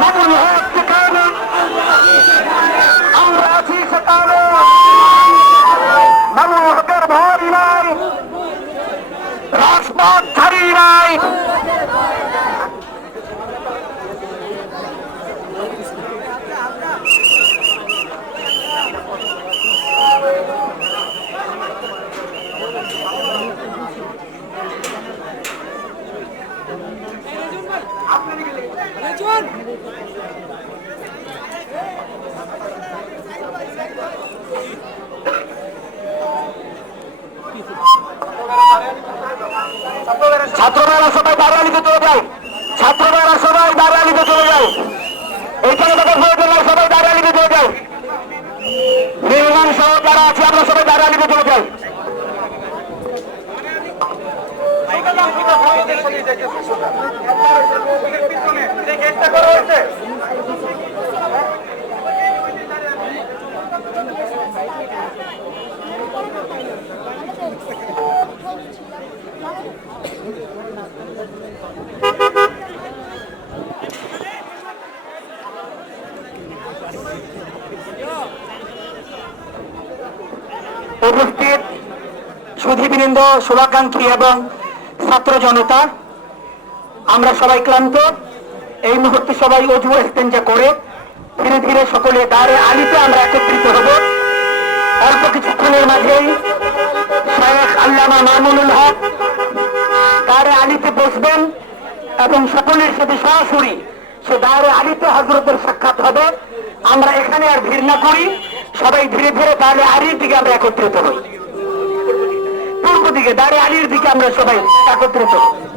মামুন হক যেখানে আমরা আছি সেখানে মামুন হকের ভয় নাই, রাজপথ ছাড়ি নাই। ছাত্ররা সবাই দাঁড়ালিতে চলে যায়, ছাত্ররা সবাই দাঁড়ালিতে চলে যায়, এইখানে তাদের প্রয়োজন নাই, সবাই দাঁড়ালিতে চলে যায়। নির্মাণ সহ যারা আছে আমরা সবাই দাঁড়ালিতে চলে যাই। উপস্থিত সুধীবৃন্দ, শুভাকাঙ্ক্ষী এবং ছাত্র জনতা, আমরা সবাই ক্লান্ত। এই মুহূর্তে সবাই অজু ইস্তেঞ্জা করে ধীরে ধীরে সকলে দাঁড়ে আলিতে আমরা একত্রিত হব। অল্প কিছুক্ষণের মাঝেই শেখ আল্লামা মামুনুল হক দাঁড়ে আলিতে বসবেন এবং সকলের সাথে সরাসরি সে দাঁড়ে আলিতে হযরতের সাক্ষাৎ হবে। আমরা এখানে আর ভিড় না করি, সবাই ধীরে ধীরে দাঁড়ে আলির দিকে আমরা একত্রিত হই। পূর্ব দিকে দাঁড়ে আলির দিকে আমরা সবাই একত্রিত হই।